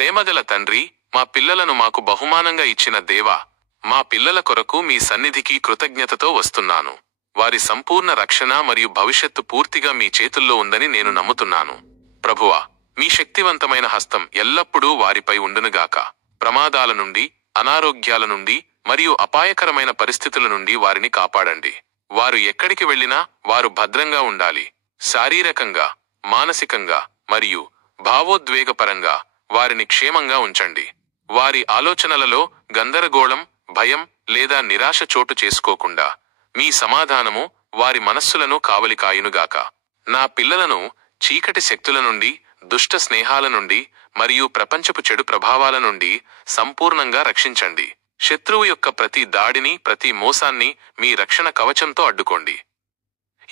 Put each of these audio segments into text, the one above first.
ప్రేమగల తండ్రి, మా పిల్లలను మాకు బహుమానంగా ఇచ్చిన దేవా, మా పిల్లల కొరకు మీ సన్నిధికి కృతజ్ఞతతో వస్తున్నాను. వారి సంపూర్ణ రక్షణ మరియు భవిష్యత్తు పూర్తిగా మీ చేతుల్లో ఉందని నేను నమ్ముతున్నాను. ప్రభువా, మీ శక్తివంతమైన హస్తం ఎల్లప్పుడూ వారిపై ఉండునుగాక. ప్రమాదాల నుండి, అనారోగ్యాల నుండి మరియు అపాయకరమైన పరిస్థితుల నుండి వారిని కాపాడండి. వారు ఎక్కడికి వెళ్ళినా వారు భద్రంగా ఉండాలి. శారీరకంగా, మానసికంగా మరియు భావోద్వేగపరంగా వారిని క్షేమంగా ఉంచండి. వారి ఆలోచనలలో గందరగోళం, భయం లేదా నిరాశ చోటు చేసుకోకుండా మీ సమాధానము వారి మనస్సులను కావలి కాయునుగాక. నా పిల్లలను చీకటి శక్తుల నుండి, దుష్ట స్నేహాల నుండి మరియు ప్రపంచపు చెడు ప్రభావాల నుండి సంపూర్ణంగా రక్షించండి. శత్రువు యొక్క ప్రతి దాడిని, ప్రతి మోసాన్ని మీ రక్షణ కవచంతో అడ్డుకోండి.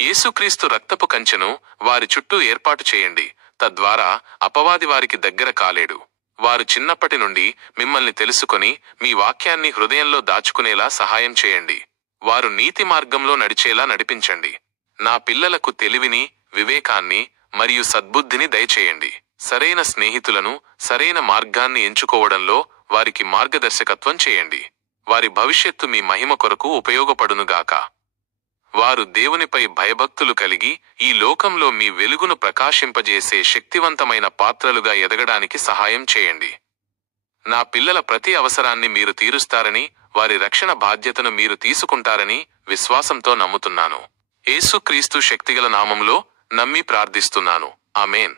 యేసుక్రీస్తు రక్తపు కంచెను వారి చుట్టూ ఏర్పాటు చేయండి. తద్వారా అపవాది వారికి దగ్గర కాలేడు. వారు చిన్నప్పటి నుండి మిమ్మల్ని తెలుసుకొని మీ వాక్యాన్ని హృదయంలో దాచుకునేలా సహాయం చేయండి. వారు నీతి మార్గంలో నడిచేలా నడిపించండి. నా పిల్లలకు తెలివిని, వివేకాన్ని మరియు సద్బుద్ధిని దయచేయండి. సరైన స్నేహితులను, సరైన మార్గాన్ని ఎంచుకోవడంలో వారికి మార్గదర్శకత్వం చేయండి. వారి భవిష్యత్తు మీ మహిమ కొరకు ఉపయోగపడునుగాక. వారు దేవునిపై భయభక్తులు కలిగి ఈ లోకంలో మీ వెలుగును ప్రకాశింపజేసే శక్తివంతమైన పాత్రలుగా ఎదగడానికి సహాయం చేయండి. నా పిల్లల ప్రతి అవసరాన్ని మీరు తీరుస్తారని, వారి రక్షణ బాధ్యతను మీరు తీసుకుంటారని విశ్వాసంతో నమ్ముతున్నాను. యేసుక్రీస్తు శక్తిగల నామంలో నమ్మి ప్రార్థిస్తున్నాను. ఆమేన్.